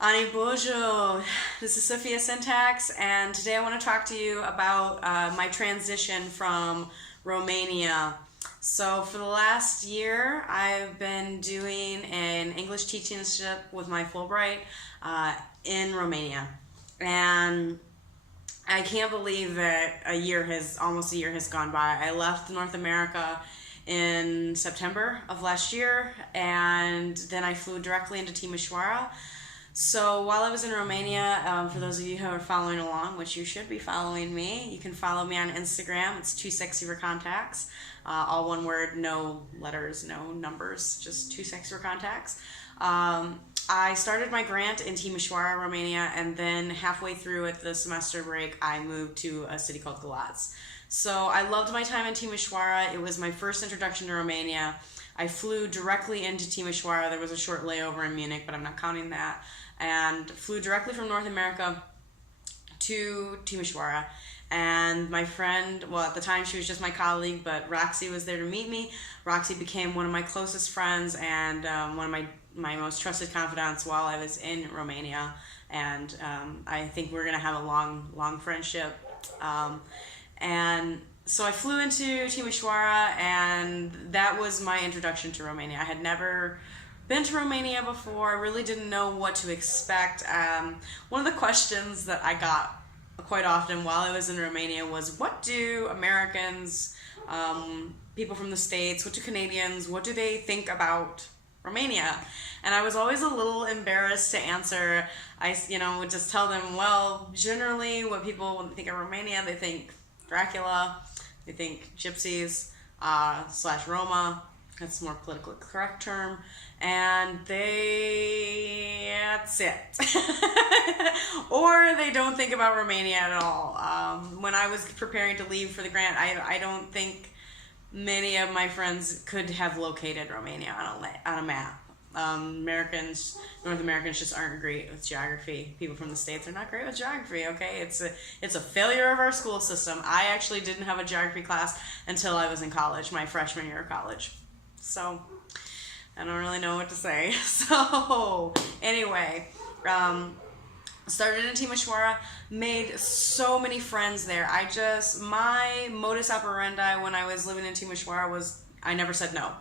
Boozhoo. This is Sophia Syntaxx, and today I want to talk to you about my transition from Romania. So for the last year, I've been doing an English teachingship with my Fulbright in Romania, and I can't believe that almost a year has gone by. I left North America in September of last year, and then I flew directly into Timişoara. So while I was in Romania, for those of you who are following along, which you should be following me, you can follow me on Instagram. It's toosexyforcontacts. All one word, no letters, no numbers, just toosexyforcontacts. I started my grant in Timişoara, Romania, and then halfway through at the semester break, I moved to a city called Galaţi. So I loved my time in Timişoara. It was my first introduction to Romania. I flew directly into Timişoara. There was a short layover in Munich, but I'm not counting that. And flew directly from North America to Timişoara. And my friend, well, at the time she was just my colleague, but Roxy was there to meet me. Roxy became one of my closest friends and one of my most trusted confidants while I was in Romania. And I think we're going to have a long friendship. And so I flew into Timişoara, and that was my introduction to Romania. I had never been to Romania before. I really didn't know what to expect. One of the questions that I got quite often while I was in Romania was, what do Americans, people from the States, what do Canadians, what do they think about Romania? And I was always a little embarrassed to answer. I would just tell them, well, generally what people, when they think of Romania, they think Dracula, they think gypsies, / Roma, that's a more politically correct term, and that's it. Or they don't think about Romania at all. When I was preparing to leave for the grant, I don't think many of my friends could have located Romania on a map. North Americans just aren't great with geography. People from the States are not great with geography, okay? It's a failure of our school system. I actually didn't have a geography class until I was in college, my freshman year of college. So, I don't really know what to say. So, anyway, started in Timişoara, made so many friends there. My modus operandi when I was living in Timişoara was I never said no,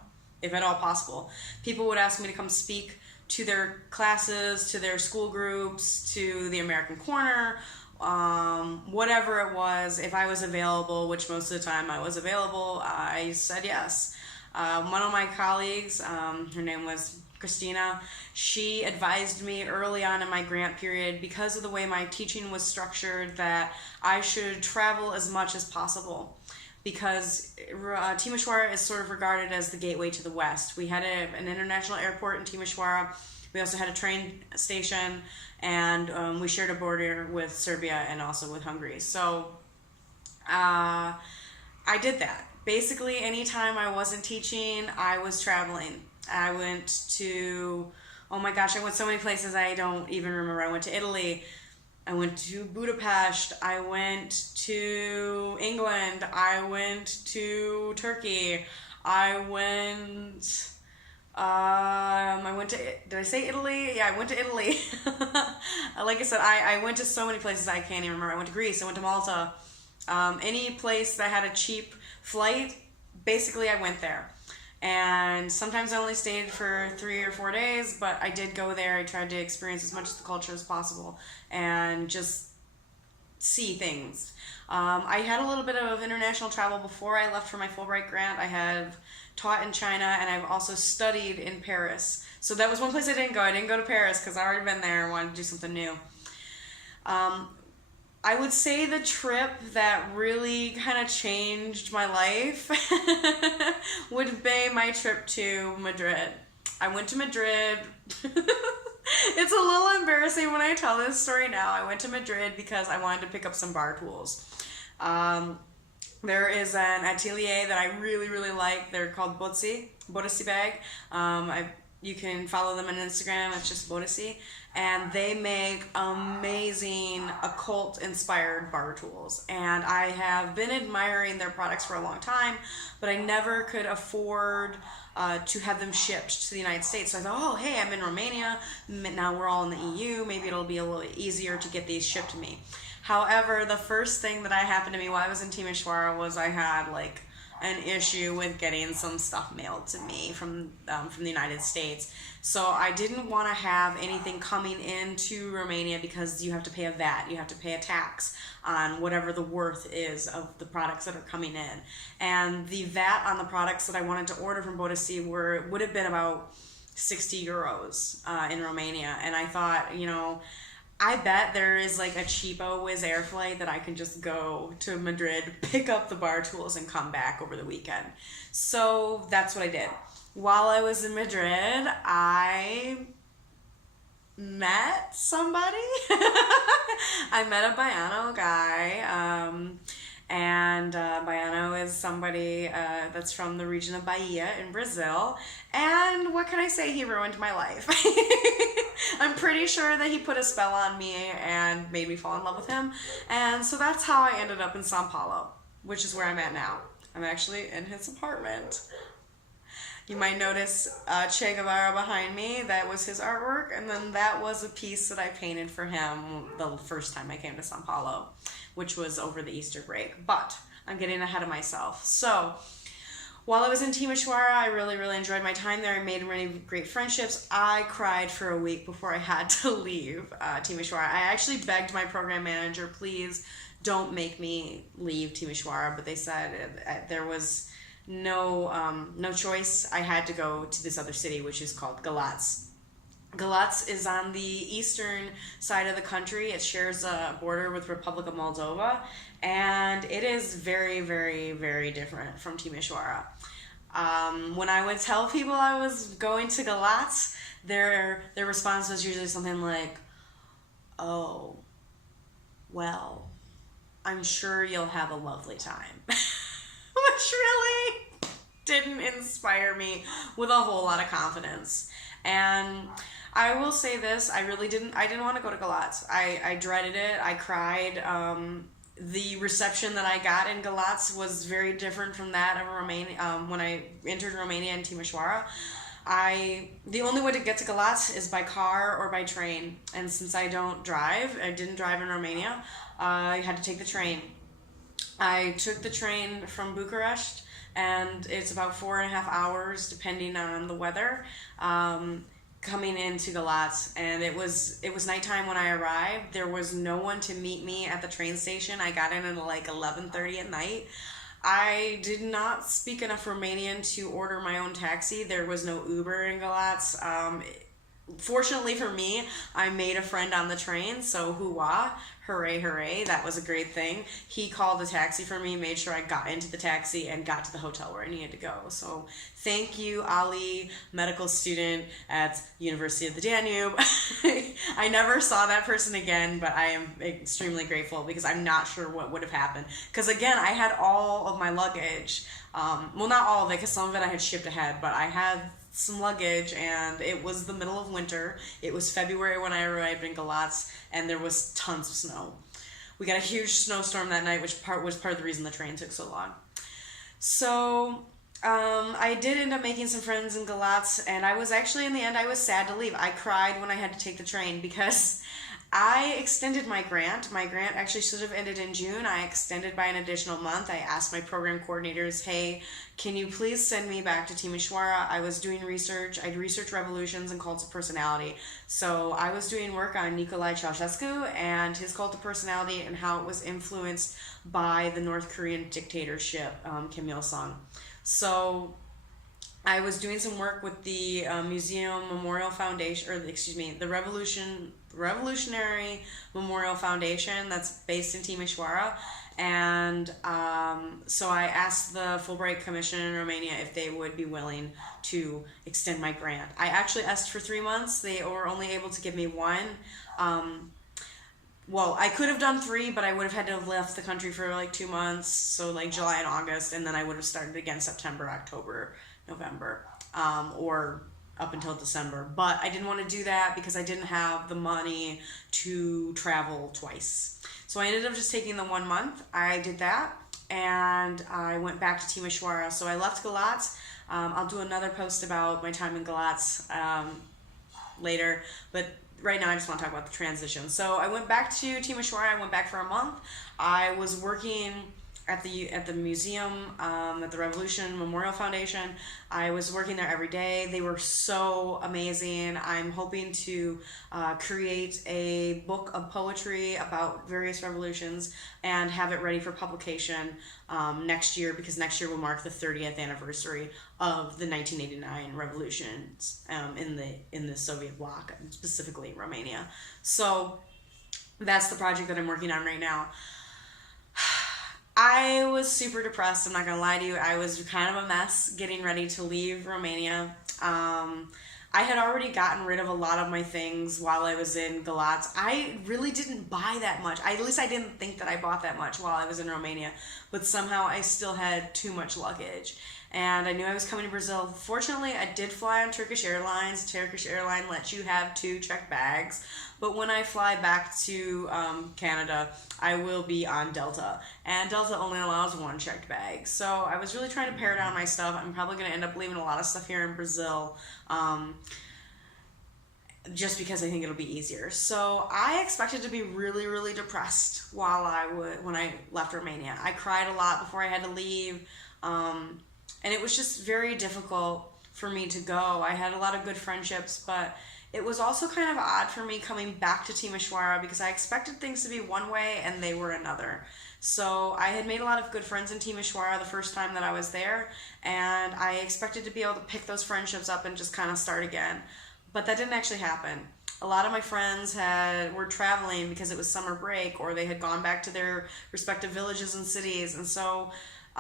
if at all possible. People would ask me to come speak to their classes, to their school groups, to the American Corner, whatever it was. If I was available, which most of the time I was available, I said yes. One of my colleagues, her name was Christina, she advised me early on in my grant period, because of the way my teaching was structured, that I should travel as much as possible, because Timişoara is sort of regarded as the gateway to the West. We had an international airport in Timişoara. We also had a train station, and we shared a border with Serbia and also with Hungary. So I did that. Basically, anytime I wasn't teaching, I was traveling. I went to, oh my gosh, I went so many places I don't even remember. I went to Italy. I went to Budapest. I went to England. I went to Turkey. I went to, did I say Italy? Yeah, I went to Italy. Like I said, I went to so many places I can't even remember. I went to Greece. I went to Malta. Any place that had a cheap flight, basically I went there. And sometimes I only stayed for 3 or 4 days, but I did go there. I tried to experience as much of the culture as possible and just see things. I had a little bit of international travel before I left for my Fulbright grant. I have taught in China, and I've also studied in Paris. So that was one place I didn't go. I didn't go to Paris because I'd already been there and wanted to do something new. I would say the trip that really kind of changed my life would be my trip to Madrid. I went to Madrid. It's a little embarrassing when I tell this story now. I went to Madrid because I wanted to pick up some bar tools. There is an atelier that I really like. They're called Boozhoo bag. You can follow them on Instagram. It's just Boozhoo. And they make amazing occult-inspired bar tools. And I have been admiring their products for a long time, but I never could afford to have them shipped to the United States. So I thought, oh, hey, I'm in Romania. Now we're all in the EU. Maybe it'll be a little easier to get these shipped to me. However, the first thing that happened to me while I was in Timişoara was I had like an issue with getting some stuff mailed to me from the United States. So I didn't want to have anything coming into Romania because you have to pay a VAT, you have to pay a tax on whatever the worth is of the products that are coming in. And the VAT on the products that I wanted to order from Boozhoo would have been about 60 euros in Romania. And I thought, you know, I bet there is like a cheapo Wizz Air flight that I can just go to Madrid, pick up the bar tools, and come back over the weekend. So that's what I did. While I was in Madrid, I met somebody. I met a Baiano guy. And Baiano is somebody that's from the region of Bahia in Brazil. And what can I say? He ruined my life. I'm pretty sure that he put a spell on me and made me fall in love with him. And so that's how I ended up in São Paulo, which is where I'm at now. I'm actually in his apartment. You might notice Che Guevara behind me. That was his artwork. And then that was a piece that I painted for him the first time I came to São Paulo, which was over the Easter break. But I'm getting ahead of myself. So while I was in Timişoara, I really, really enjoyed my time there. I made really great friendships. I cried for a week before I had to leave Timişoara. I actually begged my program manager, please don't make me leave Timişoara. But they said there was no choice. I had to go to this other city, which is called Galaţi. Galaţi is on the eastern side of the country. It shares a border with Republic of Moldova, and it is very, very, very different from Timişoara. When I would tell people I was going to Galaţi, their response was usually something like, "Oh, well, I'm sure you'll have a lovely time," which really didn't inspire me with a whole lot of confidence. And I will say this, I didn't want to go to Galaţi. I dreaded it. I cried. The reception that I got in Galaţi was very different from that of Romania. When I entered Romania and Timişoara, the only way to get to Galaţi is by car or by train. And since I didn't drive in Romania, I had to take the train. I took the train from Bucharest, and it's about 4.5 hours depending on the weather, coming into Galaţi. And it was nighttime when I arrived. There was no one to meet me at the train station. I got in at like 11:30 at night. I did not speak enough Romanian to order my own taxi. There was no Uber in Galaţi. Fortunately for me, I made a friend on the train, so hoo-wah, hooray, hooray, that was a great thing. He called a taxi for me, made sure I got into the taxi and got to the hotel where I needed to go. So thank you, Ali, medical student at University of the Danube. I never saw that person again, but I am extremely grateful because I'm not sure what would have happened. Because again, I had all of my luggage. Well, not all of it, because some of it I had shipped ahead, but I had some luggage, and it was the middle of winter. It was February when I arrived in Galaţi, and there was tons of snow. We got a huge snowstorm that night, which was part of the reason the train took so long. So I did end up making some friends in Galaţi, and I was actually, in the end, I was sad to leave. I cried when I had to take the train because I extended my grant. My grant actually should have ended in June. I extended by an additional month. I asked my program coordinators, hey, can you please send me back to Timişoara? I was doing research. I'd researched revolutions and cults of personality. So I was doing work on Nicolae Ceausescu and his cult of personality and how it was influenced by the North Korean dictatorship, Kim Il-sung. So I was doing some work with the Museum Memorial Foundation, the Revolutionary Memorial Foundation that's based in Timişoara. And so I asked the Fulbright Commission in Romania if they would be willing to extend my grant. I actually asked for 3 months. They were only able to give me 1. Well, I could have done 3, but I would have had to have left the country for like 2 months, so like July and August, and then I would have started again September, October, November, or up until December. But I didn't want to do that because I didn't have the money to travel twice. So I ended up just taking the 1 month. I did that, and I went back to Timişoara. So I left Galaţi. I'll do another post about my time in Galaţi later, but right now I just want to talk about the transition. So I went back to Timişoara. I went back for a month. I was working at the museum, at the Revolution Memorial Foundation. I was working there every day. They were so amazing. I'm hoping to create a book of poetry about various revolutions and have it ready for publication next year, because next year will mark the 30th anniversary of the 1989 revolutions in the Soviet bloc, specifically Romania. So that's the project that I'm working on right now. I was super depressed, I'm not going to lie to you. I was kind of a mess getting ready to leave Romania. I had already gotten rid of a lot of my things while I was in Galaţi. I really didn't buy that much. At least I didn't think that I bought that much while I was in Romania. But somehow I still had too much luggage. And I knew I was coming to Brazil. Fortunately, I did fly on Turkish Airlines. Turkish Airlines lets you have 2 checked bags. But when I fly back to Canada, I will be on Delta. And Delta only allows 1 checked bag. So I was really trying to pare down my stuff. I'm probably going to end up leaving a lot of stuff here in Brazil. Just because I think it'll be easier. So I expected to be really, really depressed when I left Romania. I cried a lot before I had to leave. And it was just very difficult for me to go. I had a lot of good friendships, but it was also kind of odd for me coming back to Timişoara because I expected things to be one way and they were another. So I had made a lot of good friends in Timişoara the first time that I was there, and I expected to be able to pick those friendships up and just kind of start again. But that didn't actually happen. A lot of my friends were traveling because it was summer break, or they had gone back to their respective villages and cities, and so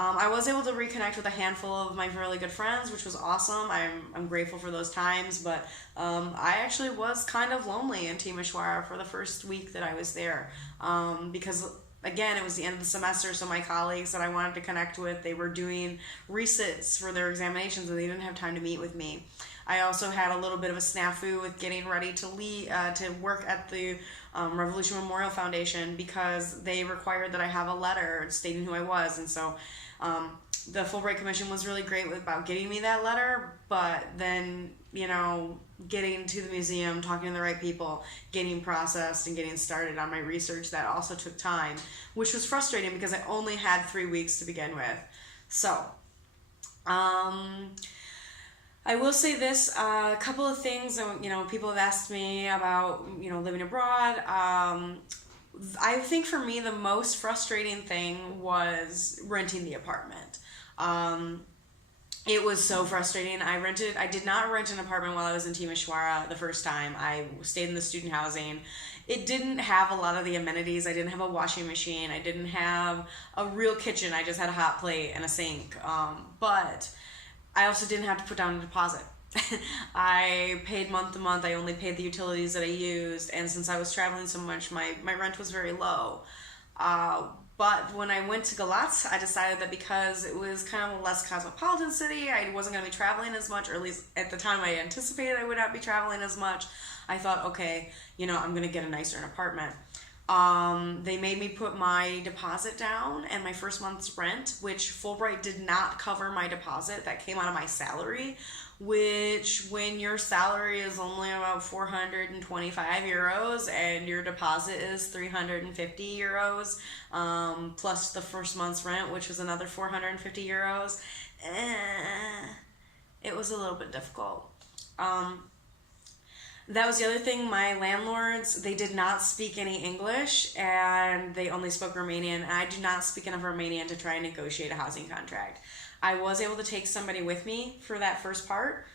I was able to reconnect with a handful of my really good friends, which was awesome. I'm grateful for those times, but I actually was kind of lonely in Timişoara for the first week that I was there, because again, it was the end of the semester, so my colleagues that I wanted to connect with, they were doing resits for their examinations, and they didn't have time to meet with me. I also had a little bit of a snafu with getting ready to to work at the Revolution Memorial Foundation, because they required that I have a letter stating who I was, and so the Fulbright Commission was really great about getting me that letter, but then, getting to the museum, talking to the right people, getting processed and getting started on my research, that also took time, which was frustrating because I only had 3 weeks to begin with. So, I will say this, a couple of things, people have asked me about, living abroad. I think for me, the most frustrating thing was renting the apartment. It was so frustrating. I did not rent an apartment while I was in Timişoara the first time. I stayed in the student housing. It didn't have a lot of the amenities. I didn't have a washing machine. I didn't have a real kitchen. I just had a hot plate and a sink. But I also didn't have to put down a deposit. I paid month to month. I only paid the utilities that I used, and since I was traveling so much, my rent was very low. But when I went to Galaţi, I decided that because it was kind of a less cosmopolitan city, I wasn't going to be traveling as much, or at least at the time I anticipated I would not be traveling as much. I thought, okay, I'm going to get a nicer apartment. They made me put my deposit down and my first month's rent, which Fulbright did not cover my deposit. That came out of my salary, which when your salary is only about 425 euros and your deposit is 350 euros, plus the first month's rent, which was another 450 euros, it was a little bit difficult. That was the other thing. My landlords, they did not speak any English, and they only spoke Romanian. And I do not speak enough Romanian to try and negotiate a housing contract. I was able to take somebody with me for that first part,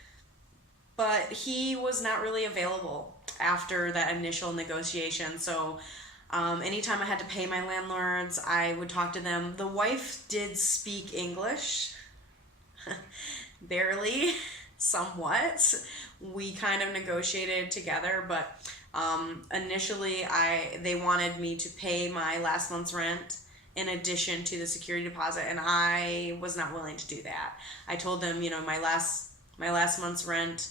but he was not really available after that initial negotiation. So anytime I had to pay my landlords, I would talk to them. The wife did speak English, barely. Somewhat. We kind of negotiated together, but initially they wanted me to pay my last month's rent in addition to the security deposit, and I was not willing to do that. I told them, my last month's rent,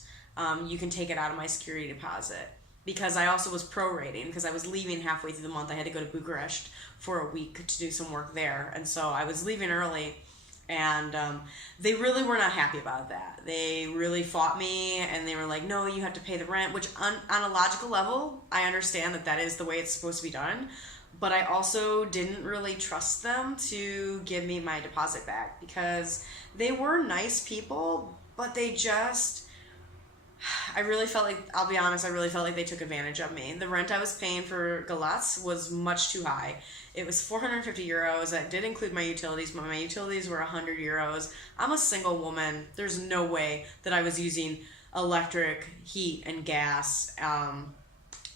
you can take it out of my security deposit. Because I also was prorating, because I was leaving halfway through the month. I had to go to Bucharest for a week to do some work there. And so I was leaving early, and they really were not happy about that. They really fought me, and they were like, no, you have to pay the rent, which on a logical level, I understand that is the way it's supposed to be done. But I also didn't really trust them to give me my deposit back, because they were nice people, but they just... I really felt like, I'll be honest, I really felt like they took advantage of me. The rent I was paying for Galaţi was much too high. It was 450 euros. That did include my utilities, but my utilities were 100 euros. I'm a single woman. There's no way that I was using electric, heat, and gas,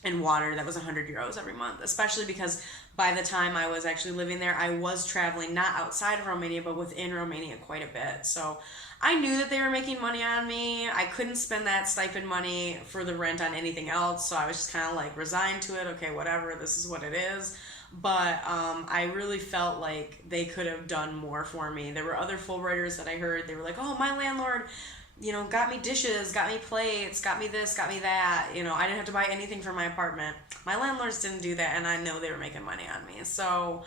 and water that was 100 euros every month, especially because by the time I was actually living there, I was traveling not outside of Romania, but within Romania quite a bit. So I knew that they were making money on me. I couldn't spend that stipend money for the rent on anything else, so I was just kind of like resigned to it. Okay, whatever, this is what it is. But I really felt like they could have done more for me. There were other Fulbrighters that I heard, they were like, oh, my landlord, got me dishes, got me plates, got me this, got me that. I didn't have to buy anything for my apartment. My landlords didn't do that, and I know they were making money on me. So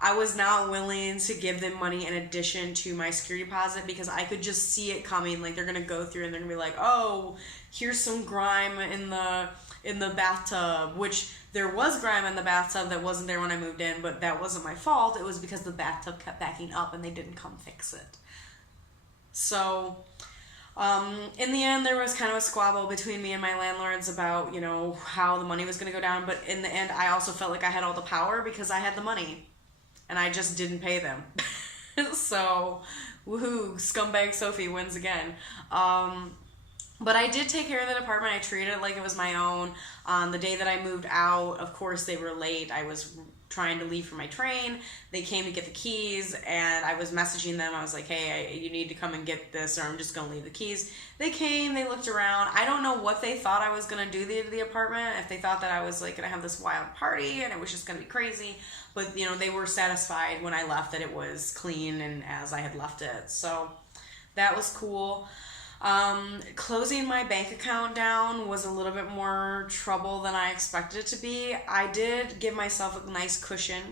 I was not willing to give them money in addition to my security deposit, because I could just see it coming. Like, they're going to go through and they're going to be like, oh, here's some grime in the bathtub, which there was grime in the bathtub that wasn't there when I moved in, but that wasn't my fault. It was because the bathtub kept backing up and they didn't come fix it. So in the end, there was kind of a squabble between me and my landlords about, how the money was going to go down. But in the end, I also felt like I had all the power because I had the money. And I just didn't pay them. So, woohoo, scumbag Sophie wins again. But I did take care of that apartment. I treated it like it was my own. The day that I moved out, of course, they were late. I was trying to leave for my train. They came to get the keys, and I was messaging them. I was like, hey, you need to come and get this, or I'm just going to leave the keys. They came, they looked around. I don't know what they thought I was going to do to the apartment, if they thought that I was like going to have this wild party and it was just going to be crazy. But, they were satisfied when I left that it was clean and as I had left it. So that was cool. Closing my bank account down was a little bit more trouble than I expected it to be. I did give myself a nice cushion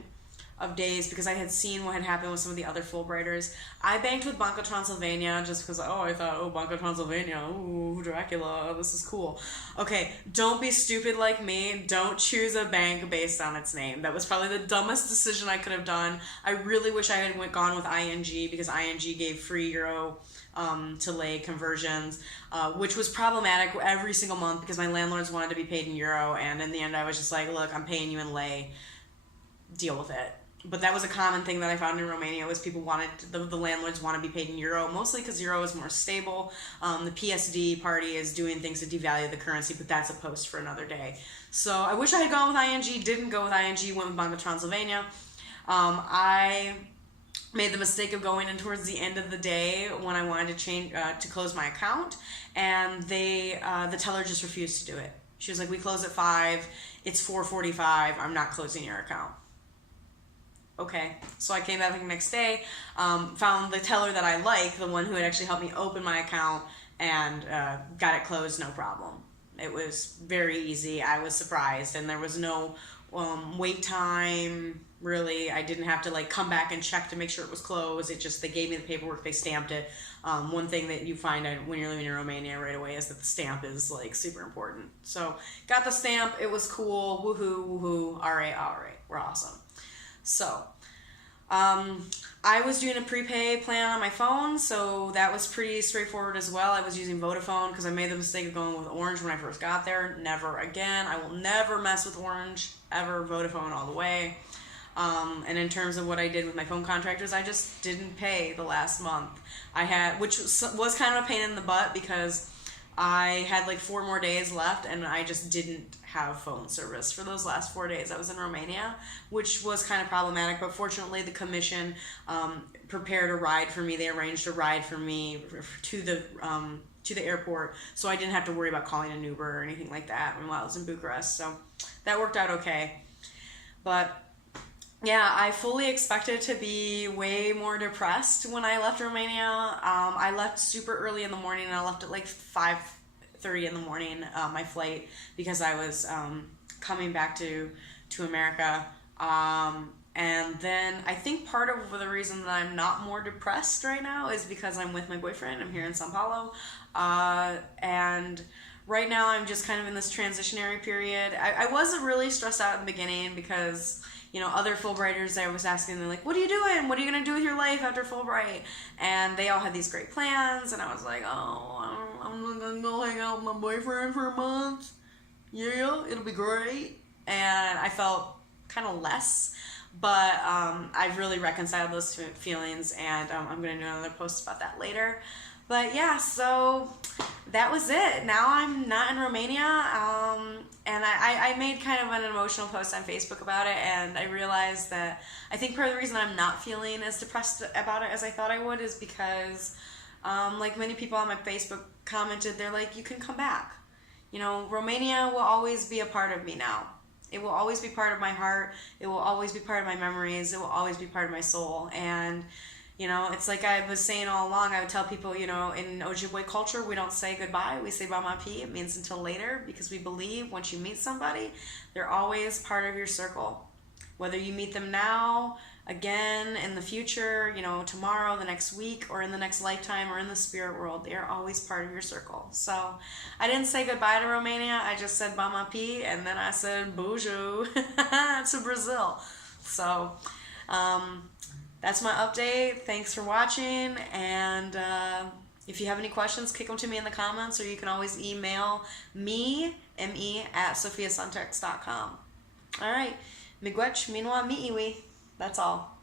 of days because I had seen what had happened with some of the other Fulbrighters. I banked with Banca Transylvania just because, I thought, Banca Transylvania, ooh, Dracula, this is cool. Okay, don't be stupid like me. Don't choose a bank based on its name. That was probably the dumbest decision I could have done. I really wish I had gone with ING, because ING gave free euro to lei conversions, which was problematic every single month because my landlords wanted to be paid in euro, and in the end I was just like, look, I'm paying you in lei, deal with it. But that was a common thing that I found in Romania, was people wanted, the landlords want to be paid in euro, mostly because euro is more stable. The PSD party is doing things to devalue the currency, but that's a post for another day. So I wish I had gone with ING, didn't go with ING, went with Banca Transylvania. I made the mistake of going in towards the end of the day when I wanted to change to close my account, and the teller just refused to do it. She was like, we close at 5, it's 4:45, I'm not closing your account. Okay, so I came back the next day, found the teller that I like, the one who had actually helped me open my account, and got it closed, no problem. It was very easy. I was surprised, and there was no wait time, really. I didn't have to come back and check to make sure it was closed. It just, they gave me the paperwork, they stamped it. One thing that you find out when you're living in Romania right away is that the stamp is super important. So got the stamp, it was cool, woohoo, all right, we're awesome. So I was doing a prepay plan on my phone, so that was pretty straightforward as well. I was using Vodafone because I made the mistake of going with Orange when I first got there. Never again. I will never mess with Orange, ever. Vodafone all the way. And in terms of what I did with my phone contractors, I just didn't pay the last month. Which was kind of a pain in the butt because I had 4 more days left, and I just didn't have phone service for those last 4 days I was in Romania, which was kind of problematic. But fortunately, the commission prepared a ride for me. They arranged a ride for me to the airport, so I didn't have to worry about calling an Uber or anything like that while I was in Bucharest. So that worked out okay. But yeah, I fully expected to be way more depressed when I left Romania. I left super early in the morning, and I left at 5 8:30 in the morning, my flight, because I was coming back to America. And then I think part of the reason that I'm not more depressed right now is because I'm with my boyfriend. I'm here in Sao Paulo. And right now I'm just kind of in this transitionary period. I wasn't really stressed out in the beginning because, you know, other Fulbrighters I was asking, they're like, what are you doing? What are you going to do with your life after Fulbright? And they all had these great plans. And I was like, oh, I'm going to go hang out with my boyfriend for a month. Yeah, it'll be great. And I felt kind of less. But I've really reconciled those feelings, and I'm going to do another post about that later. But yeah, so that was it. Now I'm not in Romania, and I made kind of an emotional post on Facebook about it, and I realized that I think part of the reason I'm not feeling as depressed about it as I thought I would is because, like many people on my Facebook commented, they're like, you can come back. You know, Romania will always be a part of me now. It will always be part of my heart. It will always be part of my memories. It will always be part of my soul. And, you know, it's like I was saying all along, I would tell people, you know, in Ojibwe culture, we don't say goodbye. We say Baamaapii. It means until later, because we believe once you meet somebody, they're always part of your circle. Whether you meet them now, again, in the future, you know, tomorrow, the next week, or in the next lifetime, or in the spirit world, they are always part of your circle. So I didn't say goodbye to Romania. I just said Baamaapii, and then I said Boozhoo to Brazil. So that's my update. Thanks for watching, and if you have any questions, kick them to me in the comments, or you can always email me, me@sophiasyntaxx.com. All right. Miigwech, minwa, miiwi. That's all.